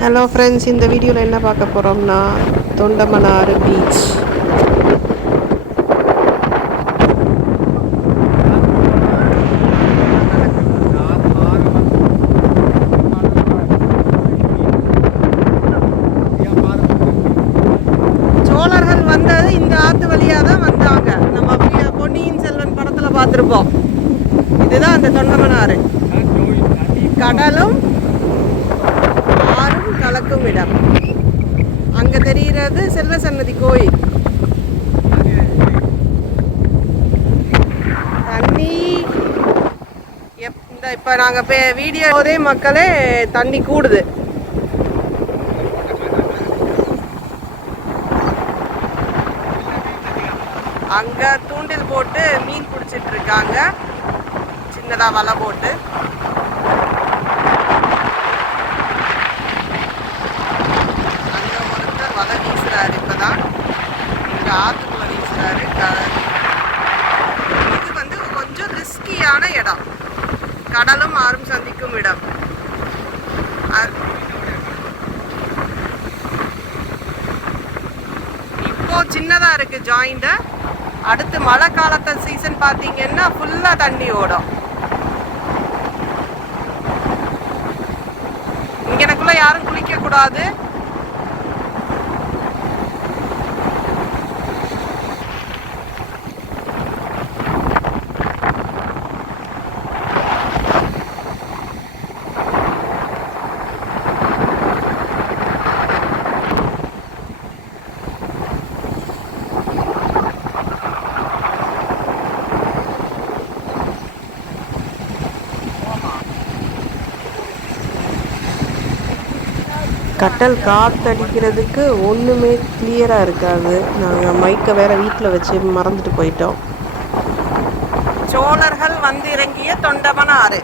Hello friends, இந்த வீடியோவில் என்ன பார்க்க போகிறோம்னா தொண்டமனாறு பீச். சோழர்கள் வந்தது இந்த ஆற்று வழியாக தான் வந்தாங்க. நம்ம பொன்னியின் செல்வன் படத்தில் பார்த்துருப்போம். இதுதான் அந்த தொண்டமனாறு. கடலும் ஆறும் கலக்கும் இடம். அங்கே தெரிகிறது செல்வ சன்னதி கோயில். தண்ணி இப்போ நாங்கள் வீடியோ ஒரே மக்களே தண்ணி கூடுது. அங்கே தூண்டில் போட்டு மீன் பிடிச்சிட்டு இருக்காங்க, சின்னதாக வலை போட்டு. அங்கே ஒருத்தர் வலை வீசுறாரு. இப்போதான் இங்கே ஆற்றுக்குள்ள வீசுறாரு. இது வந்து கொஞ்சம் ரிஸ்கியான இடம், கடலும் ஆறும் சந்திக்கும் இடம். இப்போ சின்னதா இருக்கு ஜாயிண்ட். அடுத்து மழை காலத்து சீசன் பார்த்தீங்கன்னா ஃபுல்லா தண்ணி ஓடும். இங்கனக்குள்ள யாரும் குளிக்க கூடாது. கட்டல் காற்றடிக்கிறதுக்கு ஒன்றுமே கிளியராக இருக்காது. நாங்கள் மைக்கை வேற வீட்டில் வச்சு மறந்துட்டு போயிட்டோம். சோழர்கள் வந்து இறங்கிய தொண்டமனாறு.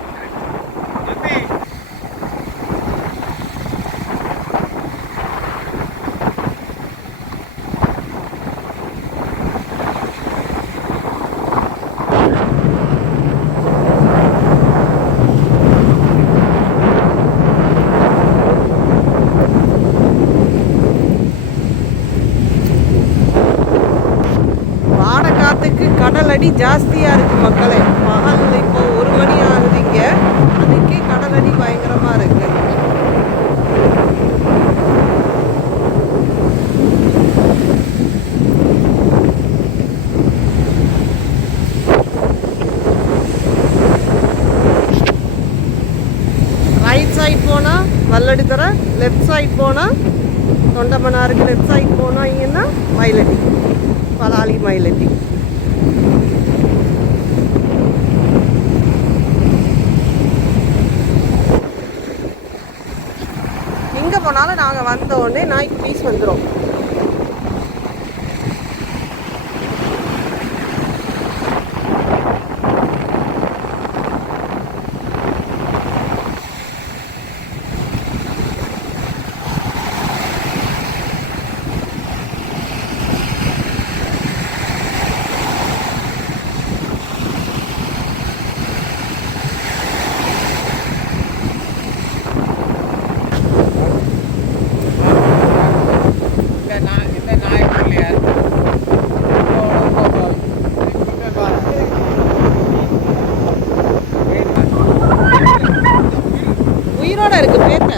கடல் அடி ஜாஸ்தியாக இருக்குது மக்களே. பகல் இப்போ 1 மணி ஆகுது இங்கே, அதுக்கே கடல் அடி பயங்கரமாக இருக்கு. ரைட் சைட் போனால் வல்லடித்துறை, லெஃப்ட் சைட் போனால் தொண்டமனாருக்கு, லெஃப்ட் சைட் போனாங்கன்னா மயிலட்டி, பலாலி மயிலட்டி. எங்கே போனாலும் நாங்கள் வந்த உடனே நைட் பீஸ் வந்துடும். உயிரோட இருக்கு பேத்த.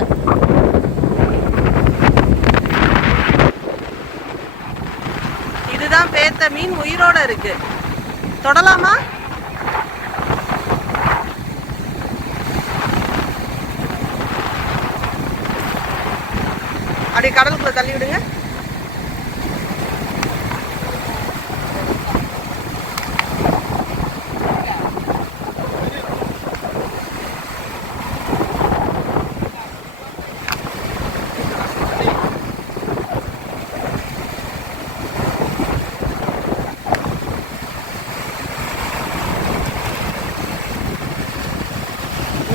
இதுதான் பேத்த மீன், உயிரோட இருக்கு. தொடலாமா? அப்படியே கடலுக்குள்ள தள்ளி விடுங்க.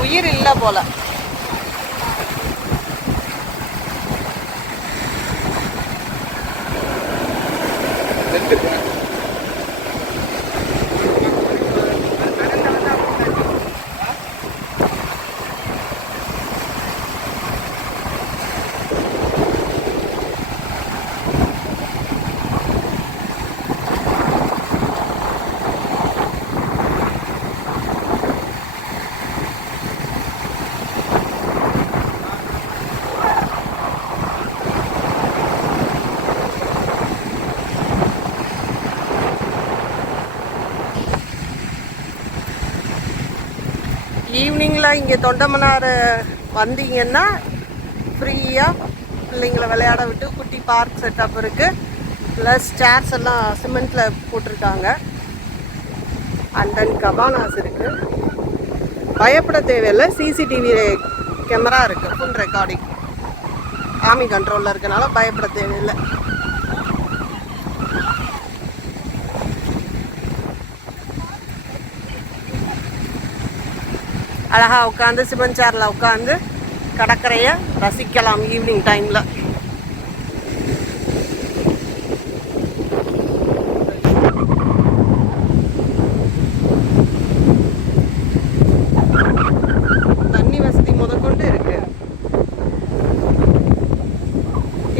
உயிர் இல்லை போல. நீங்களாம் இங்கே தொண்டமனார் வந்தீங்கன்னா ஃப்ரீயாக பிள்ளைங்களை விளையாட விட்டு குட்டி பார்க் செட்டப் இருக்குது. ப்ளஸ் சேர்ஸ் எல்லாம் சிமெண்ட்டில் போட்டிருக்காங்க. அண்ட் தென் கபானாஸ் இருக்குது. பயப்பட தேவையில்லை. சிசிடிவி கேமரா இருக்குது. Full recording. ஆர்மி கண்ட்ரோலில் இருக்கனால பயப்பட தேவையில்லை. அழகாக உட்காந்து சிமெண்ட் சேரில் உட்காந்து கடற்கரையை ரசிக்கலாம் ஈவினிங் டைமில். தண்ணி வசதி முதற்கொண்டு இருக்கு.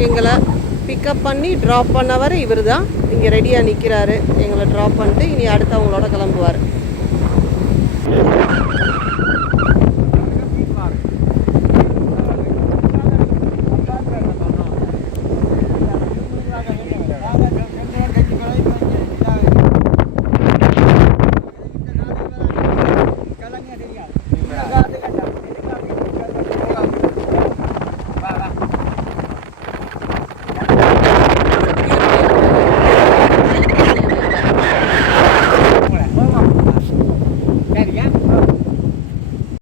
எங்களை பிக்கப் பண்ணி ட்ராப் பண்ணவர் இவர் தான். இங்கே ரெடியாக நிற்கிறாரு. எங்களை ட்ராப் பண்ணிட்டு இனி அடுத்து அவங்களோட கிளம்புவார்.